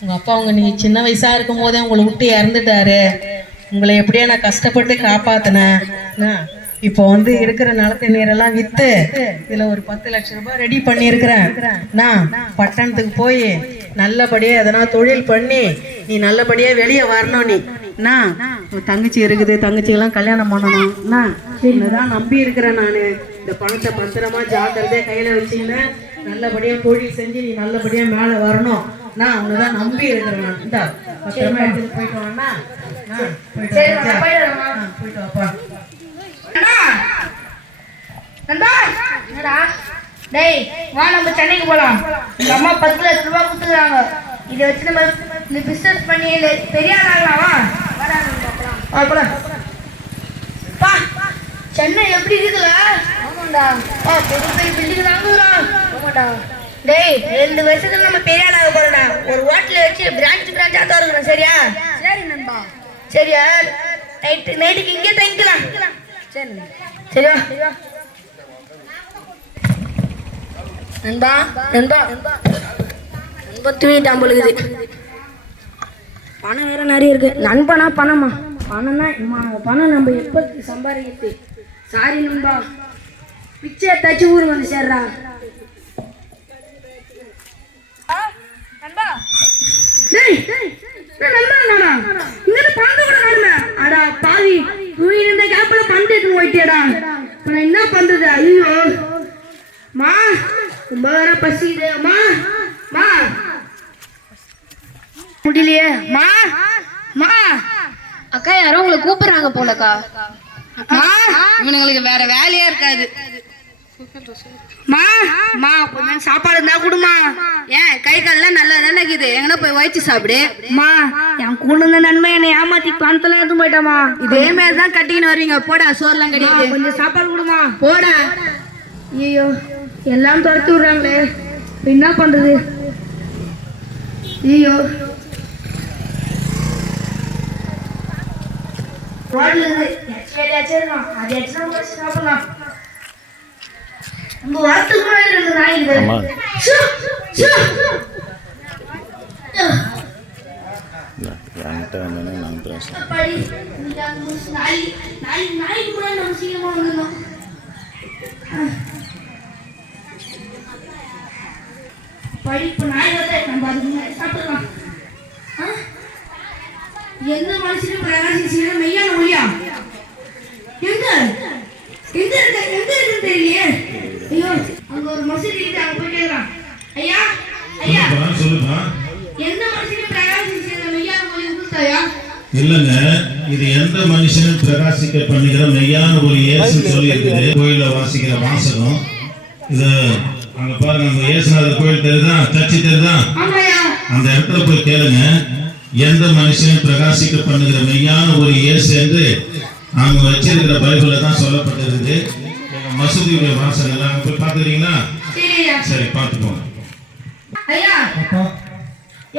உங்கள் அப்பா நீங்கள் சின்ன வயசாக இருக்கும் போதே உங்களை விட்டு இறந்துட்டாரு. உங்களை எப்படியா நான் கஷ்டப்பட்டு காப்பாற்றினேன். இப்போ இருக்கிற நிலத்தை நீரெல்லாம் விற்று இதில் ஒரு 10 லட்சம் ரூபாய் ரெடி பண்ணியிருக்கிறேன். நான் பட்டணத்துக்கு போய் நல்லபடியாக எதனா தொழில் பண்ணி நீ நல்லபடியாக வெளியே வரணும். நான் தங்கச்சி இருக்குது, தங்கச்சிக்கெல்லாம் கல்யாணம் பண்ணணும். நான் நம்பி இருக்கிறேன். நான் இந்த பணத்தை பத்திரமா ஜாக்கிரதையா கையில் வச்சுக்கினேன். நல்லபடியாக தொழில் செஞ்சு நீ நல்லபடியாக மேலே வரணும். நான் உன்னதான் நம்பி இருக்கிறேன். இந்த பத்திரமா எடுத்துட்டு போயிட்டு வாண்ணா. போயிட்டு வாப்பா. டேய் வா, நம்ம சென்னைக்கு போலாம். எங்க அம்மா 10 லட்சம் ரூபாய் கொடுத்துருக்காங்க. இதை வச்சு நம்ம இந்த பிசினஸ் பண்ணி பெரிய ஆகலாம். வா, சென்னை எப்படி இருக்குல்ல? ஆமாண்டா, பெரிய பெரிய பில்டிங் வாங்குறா. ஆமாண்டா டேய், 2 வருஷத்துல நம்ம பெரிய ஆளாக போறோம்டா. ஒரு ஹோட்டல வச்சு பிரான்ச்சா திறக்கணும். சரியா? சரி நண்பா. சரியா? நைட்டுக்கு இங்கே தங்கிக்கலாம். சரியா நண்பா? நண்பா நண்பா தூங்கிட்டான் பொழுது. பணம் வேற நிறைய இருக்கு. நண்பனா பணமா? பணம் நம்ம எப்ப சம்பாதிக்கிறது? சாரி நண்பா, பிச்சை தச்சு ஊருக்கு வந்து சேர்றா. என்ன பண்றது? ஐயோ மா, ரொம்ப வேற பசிக்குது. அம்மா மா முடியலையே. மா மா அக்கா யாரோ உங்களை கூப்பிடுறாங்க போலக்கா. இவனுங்களுக்கு வேற வேலையா இருக்காது. மா மா கொஞ்சம் சாப்பாடு இருந்தா கொடுமா. ஏன் கை கால்லாம் நல்லா தானே இருக்குது, எங்கன்னா போய் வயிற்று சாப்பிடு. மா, என் கூட இருந்த நன்மை என்னை ஏமாத்தி பணத்தெல்லாம் எடுத்து போயிட்டாமா. இதே மாதிரி தான் கட்டிக்கின்னு வருவீங்க. போடா, சோறுலாம் கிடையாது. கொஞ்சம் சாப்பாடு கொடுமா. போடா. ஐயோ எல்லாம் துரத்தி விடுறாங்களே, என்ன பண்றது? ஐயோ சாப்பிடலாம். உங்க வாரத்துக்கு முன்னாடி படிப்பு நாய் நம்ம அதுக்கு முன்னாடி சாப்பிடலாம். எந்த மனுஷனும் பிரகாசிச்சு மெய்யான ஒளியா? எங்க எங்க இருக்குன்னு தெரியலையே. ஐயோ, அங்க ஒரு மசூதி இருக்கு, அங்க போய் கேட்கலாம். ஐயா ஐயா சொல்லுப்பா. எந்த மனுஷனும் பிரகாசிச்சு மெய்யான ஒளி உங்களுக்காயா? இல்லங்க, இது எந்த மனுஷனும் பிரகாசிக்க பண்ணுகிற மெய்யான ஒளி இயேசு சொல்லி இருக்குது. கோயில வாசிக்கிற வாசகம் இது. அங்க பாருங்க, அங்க இயேசுநாதர் கோயில் தெரியுதா? சர்ச்சு தெரியுதா? அந்த இடத்துல போய் கேளுங்க, எந்த மனுஷனும் பிரகாசிக்க பண்ணுகிற மெய்யான ஒரு இயேசு என்று அவங்க வச்சிருக்கிற பைபிள்ல தான் சொல்லப்பட்டிருக்கு. மசூதியுடைய வாசகம் எல்லாம் போய் பாத்துக்கிறீங்களா? சரி, பாத்துக்கோங்க. ஐயா,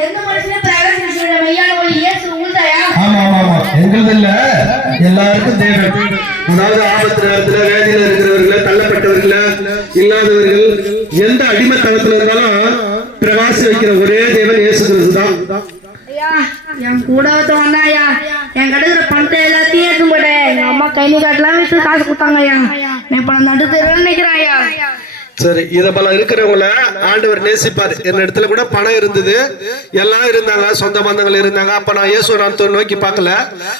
எந்த மனுஷனும் பிரகாசிக்கிற மெய்யான ஒளி இயேசு உங்களுதாயா? ஆமா ஆமா ஆமா, எங்களுது இல்ல, எல்லாருக்கும் தேவை. அதாவது ஆபத்து நேரத்துல, வேதியில இருக்கிறவர்கள், தள்ளப்பட்டவர்கள், இல்லாதவர்கள், எந்த அடிமைத்தனத்துல இருந்தாலும் பிரகாசி வைக்கிற ஒரே தேவன் இயேசு கிறிஸ்து தான். என் கூட வந்தா ஐயா, என் கிடைக்கிற பணத்தை எல்லாத்தையும் எடுத்து போட்டேன். எங்க அம்மா கையில காட்டெல்லாம் வச்சு காசு கொடுத்தாங்க ஐயா. நான் இப்ப நடு தெருவில் நினைக்கிறேன் ஐயா. சரி, இத போல இருக்கிறவங்கள ஆண்டவர் நேசிப்பாரு. என் இடத்துல கூட பணம் இருந்தது, எல்லாம் இருந்தாங்க, சொந்த பந்தங்கள் இருந்தாங்க. அப்ப நான் இயேசுவை நோக்கி பார்க்கல.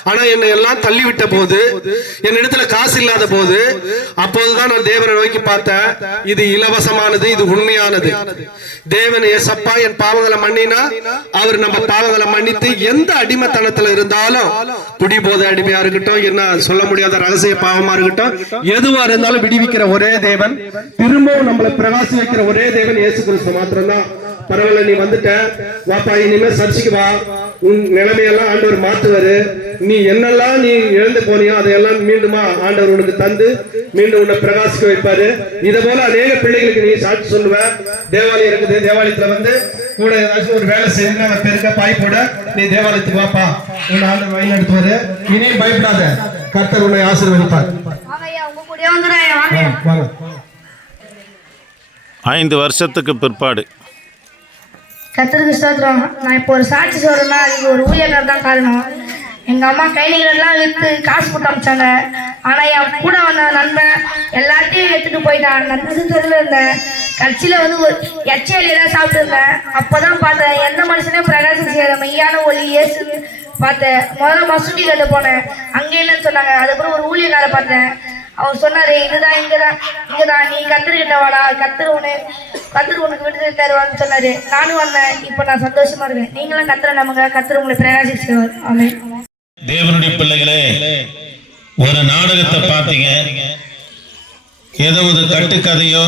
ஆனா என்னை எல்லாம் தள்ளி விட்ட போது, என் இடத்துல காசு இல்லாத போது, அப்போதுதான் நான் தேவனை நோக்கி பார்த்தேன். இது இலவசமானது, இது உண்மையானது. தேவன் ஏசப்பா என் பாவங்களை மன்னினா, அவர் நம்ம பாவங்களை மன்னித்து எந்த அடிமைத்தனத்துல இருந்தாலும், குடிபோதை அடிமையா இருக்கட்டும், என்ன சொல்ல முடியாத ரகசிய பாவமா இருக்கட்டும், எதுவா இருந்தாலும் விடுவிக்கிற ஒரே தேவன், திரும்பவும் நம்மளை பிரகாசி வைக்கிற ஒரே தேவன் இயேசு கிறிஸ்து மாத்திரம்தான். பரவாயில்ல, நீ வந்துட்ட, வாப்பா, இனிமே சர்ச்சைக்கு வா. உன் நிலைமையெல்லாம் ஆண்டவர் மாத்துவாரு. நீ என்னெல்லாம் நீ இழந்து போனியோ அதையெல்லாம் மீண்டுமா ஆண்டவர் உனக்கு தந்து மீண்டும் உன்னை பிரகாசிக்க வைப்பாரு. இதை போல அநேக பிள்ளைகளுக்கு நீ சாட்சி சொல்லுவ. தேவாலயம் இருக்குது, தேவாலயத்துல வந்து கூட ஏதாச்சும் ஒரு வேலை செய்யுங்க, பெருக்க பாய் போட, நீ தேவாலயத்துக்கு வாப்பா, உன்னை ஆண்டவர் வழி நடத்துவாரு. இனியும் பயப்படாத, கர்த்தர் உன்னை ஆசீர்வதிப்பார். 5 வருஷத்துக்கு பிற்பாடு கத்தருக்கு ஸ்தோத்திரம். நான் இப்போ ஒரு சாட்சி சொல்றேன்னா அதுக்கு ஒரு ஊழியக்காரர் தான் காரணம். எங்கள் அம்மா கைனிகளெல்லாம் விற்று காசு போட்டு அமிச்சாங்க. ஆனால் என் கூட வந்த நண்பன் எல்லாத்தையும் எடுத்துகிட்டு போயிட்டான். நண்பன் தெருவில் இருந்தேன். கட்சியில் வந்து ஒரு எச்சலியெல்லாம் சாப்பிட்டுருந்தேன். அப்போ தான் பார்த்தேன் எந்த மனுஷனையும் பிரகாசம் செய்யாத மெய்யான ஒளி இயேசு பார்த்தேன். முதல்ல மசூதி கட்ட போனேன், அங்கே இல்லைன்னு சொன்னாங்க. அதுக்கப்புறம் ஒரு ஊழியக்காரை பார்த்தேன். அவர் சொன்னார், இதுதான் இங்கேதான் நீ கத்துருக்கிட்ட வாடா, கத்துரு உனக்கு விடுதலை தருவான்னு சொன்னார். நானும் வந்தேன். இப்போ நான் சந்தோஷமா இருக்கேன். நீங்களும் கத்துற நமக்கு கத்துரு உங்களை பிரகாசி செய்வார். ஆமென். தேவனுடைய பிள்ளைகளே, ஒரு நாடகத்தை பார்த்தீங்க. ஏதோ ஒரு கட்டுக்கதையோ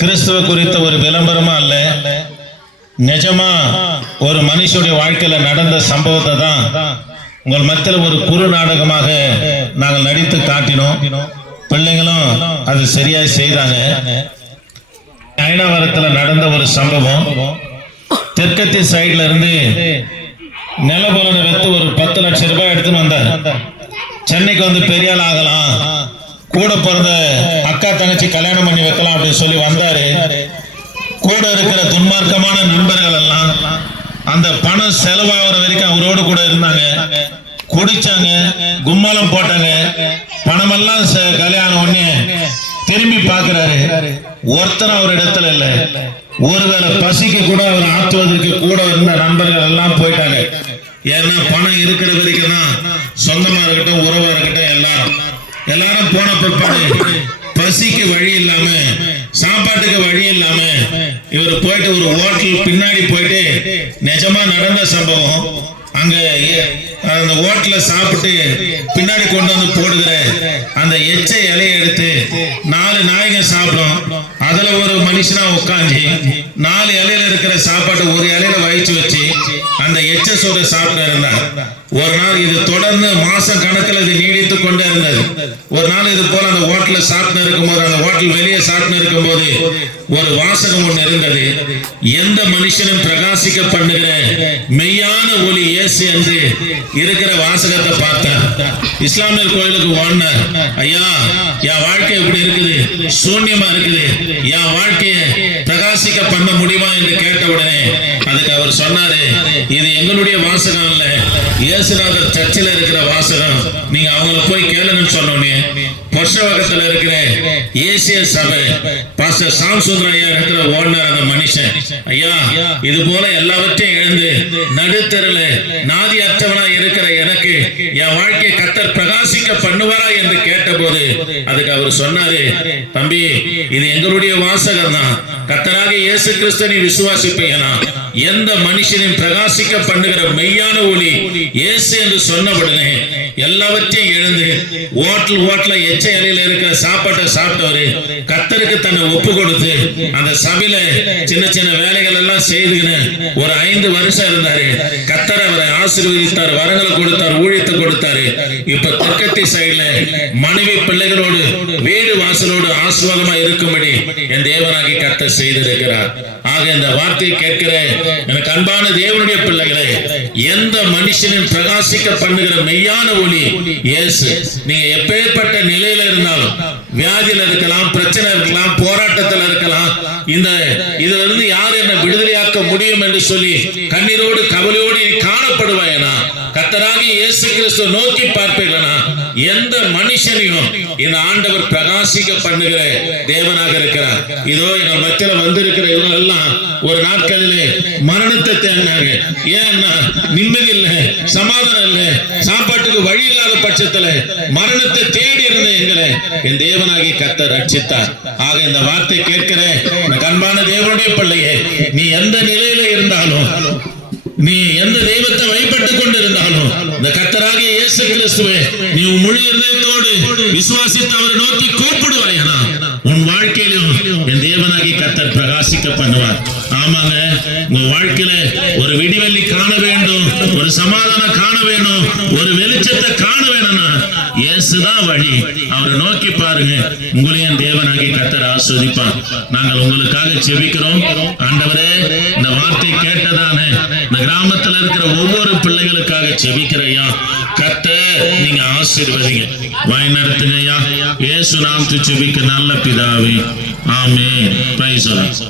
கிறிஸ்துவ குறித்த ஒரு விளம்பரமா அல்ல, நிஜமா ஒரு மனுஷனுடைய வாழ்க்கையில நடந்த சம்பவத்தை தான் உங்கள் மத்தியில் ஒரு குறு நாடகமாக நாங்கள் நடித்து காட்டினோம். பிள்ளைங்களும் அது சரியா செய்தாங்க. ஐநாவரத்தில் நடந்த ஒரு சம்பவம். தெற்கத்தி சைட்ல இருந்து நிலபலனை வைத்து ஒரு 10 லட்சம் ரூபாய் எடுத்துன்னு வந்தார். சென்னைக்கு வந்து பெரிய ஆள் ஆகலாம், கூட பிறந்த அக்கா தங்கச்சி கல்யாணம் பண்ணி வைக்கலாம் அப்படின்னு சொல்லி வந்தாரு. கூட இருக்கிற துன்மார்க்கமான நண்பர்கள் எல்லாம் அந்த பணம் செலவாகிற வரைக்கும் அவரோடு கூட இருந்தாங்க. குடிச்சாங்க, கும்மாலம் போட்டாங்க. பணமெல்லாம் கல்யாணம் ஒண்ணு திரும்பி பார்க்கிறாரு, ஒருத்தர் அவர் இடத்துல இல்லை. ஒருவேளை பசிக்கு கூட அவர் ஆற்றுவதற்கு கூட இருந்த நண்பர்கள் எல்லாம் போயிட்டாங்க. ஏன்னா பணம் இருக்கிற வரைக்கும் தான் சொந்தமா இருக்கட்டும் உறவா இருக்கட்டும் எல்லாரும் போன பிற்பாடு பசிக்கு வழி இல்லாம சாப்பாட்டுக்கு வழி இல்லாம இவர் போயிட்டு ஒரு ஹோட்டல் பின்னாடி போயிட்டு நிஜமா நடந்த சம்பவம். அங்க அந்த ஹோட்டல சாப்பிட்டு பின்னாடி கொண்டு வந்து போடுகிற அந்த எச்ச இலையை எடுத்து 4 நாய்ங்க சாப்பிடும். அதுல ஒரு மனுஷனா உட்காந்து 4 இலையில இருக்கிற சாப்பாட்டை ஒரு இலையில வயிற்று வச்சு அந்த எச்ச சோறு சாப்பிட்டு இருந்தார். ஒரு நாள் இது தொடர்ந்து மாசம் கணக்கில் இது நீடித்து கொண்டே இருந்தது. ஒரு நாள் இது போல அந்த ஹோட்டல சாப்பிட்டு இருக்கும்போது, அந்த ஹோட்டல் வெளியே சாப்பிட்டு இருக்கும்போது ஒரு வாசகம் ஒன்று இருந்தது. எந்த மனுஷனும் பிரகாசிக்க பண்ணுகிற மெய்யான ஒளி இயேசு என்று இருக்கிற வாசகத்தை பார்த்தார். இஸ்லாமியர் கோயிலுக்கு வாழ்ந்தார். ஐயா, என் வாழ்க்கை எப்படி இருக்குது, சூன்யமா இருக்குது, என் வாழ்க்கையை பிரகாசிக்க பண்ண முடியுமா என்று கேட்ட உடனே அதுக்கு அவர் சொன்னாரு, இது எங்களுடைய வாசகம் இல்ல, இயேசுநாதர் சர்ச்சில் இருக்கிற வாசகம். நீங்க அவங்களை போய் கேளுங்கன்னு சொன்னோன்னே பொர்ஷவகத்தில் இருக்கிற ஏசிய சபை பாஸ்டர் சாம் சுந்தரம் ஐயா இருக்கிற ஓனர் அந்த மனுஷன், ஐயா இது போல எல்லாவற்றையும் எழுந்து நடுத்தருல நாதி அற்றவனா இருக்கிற எனக்கு என் வாழ்க்கையை கர்த்தர் பிரகாசிக்க பண்ணுவாரா என்று கேட்டபோது அதுக்கு அவர் சொன்னாரு, தம்பி இது எங்களுடைய வாசகம் தான். கர்த்தராக இயேசு கிறிஸ்து நீ விசுவாசிப்பீங்கன்னா எந்த மனுஷனையும் பிரகாசிக்க பண்ணுகிற மெய்யான ஒளி இயேசு என்று சொன்னவுடனே எல்லாவற்றையும் எழுந்து ஓட்டல எச்ச இலையில இருக்கிற சாப்பாட்டை சாப்பிட்டவரு கர்த்தருக்கு தன்னை ஒப்பு கொடுத்து அந்த சபையில சின்ன சின்ன வேலைகள் எல்லாம் செய்துன்னு ஒரு 5 வருஷம் இருந்தாரு. கர்த்தர் அவரை ஆசீர்வதித்தார், வரங்களை கொடுத்தார், ஊழியத்தை கொடுத்தாரு. இப்ப தெற்கத்தி சைடுல மனைவி பிள்ளைகளோடு வீடு வாசலோடு ஆசீர்வாதமா இருக்கும்படி என் தேவனாகி கர்த்தர் செய்திருக்கிறார். ஆக இந்த வார்த்தையை கேட்கிற எனக்கு அன்பான தேவனுடைய பிள்ளைகளே, எந்த மனுஷனின் பிரகாசிக்க பண்ணுகிற மெய்யான ஒளி இயேசு. நீங்க எப்பேற்பட்ட நிலையில இருந்தாலும், வியாதியில இருக்கலாம், பிரச்சனை இருக்கலாம், போராட்டத்தில் இருக்கலாம், இதுல இருந்து யார் என்ன விடுதலையாக்க முடியும் என்று சொல்லி கண்ணீரோடு கவலையோடு காணப்படுவாயனா கர்த்தராகி இயேசு கிறிஸ்து நோக்கி பார்ப்பீர்களா எந்த மனுஷனையும் இந்த ஆண்டவர் பிரகாசிக்க பண்ணுகிற தேவனாக இருக்கிறார். இதோ எங்கள் மத்தியில வந்திருக்கிற இவங்க எல்லாம் ஒரு நாட்களிலே மரணத்தை தேடினாங்க. ஏன்னா நிம்மதி இல்லை, சமாதானம் இல்லை, சாப்பாட்டுக்கு வழி இல்லாத பட்சத்துல மரணத்தை தேடி இருந்த எங்களை என் தேவனாகி கர்த்தர் ரட்சித்தார். ஆக இந்த வார்த்தை கேட்கிற அன்பான தேவனுடைய பிள்ளையே, நீ எந்த நிலையில இருந்தாலும், நீ எந்த தெய்வத்தை வழிபட்டுக் கொண்டிருந்தாலும் இந்த கர்த்தராகிய இயேசு கிறிஸ்துவை நீ முழு இதயத்தோடு விசுவாசித்து அவரை நோக்கி கூப்பிடுவாயனா உன் வாழ்க்கையிலும் என் தேவனாகி கர்த்தர் பிரகாசிக்க பண்ணுவார். ஆமாங்க, உங்க வாழ்க்கையில ஒரு விடிவெள்ளி காண வேண்டும், ஒரு சமாதானம் காண வேண்டும், ஒரு வெளிச்சத்தை காண வேணும்னா இயேசுதான் வழி. அவரை நோக்கி பாருங்க, உங்களையும் தேவனாகி கர்த்தர் ஆஸ்வதிப்பார். நாங்கள் உங்களுக்காக ஜெபிக்கிறோம். ஆண்டவரே, இந்த வார்த்தை கேட்டதானே இந்த கிராமத்துல இருக்கிற ஒவ்வொரு பிள்ளைகளுக்காக ஜெபிக்கிறையா, கர்த்தர் நீங்க ஆசீர்வதிங்க, வாய் நடத்துங்க ஐயா. இயேசு நாமத்தில் ஜெபிக்க நல்ல பிதாவே, ஆமென். Praise the Lord.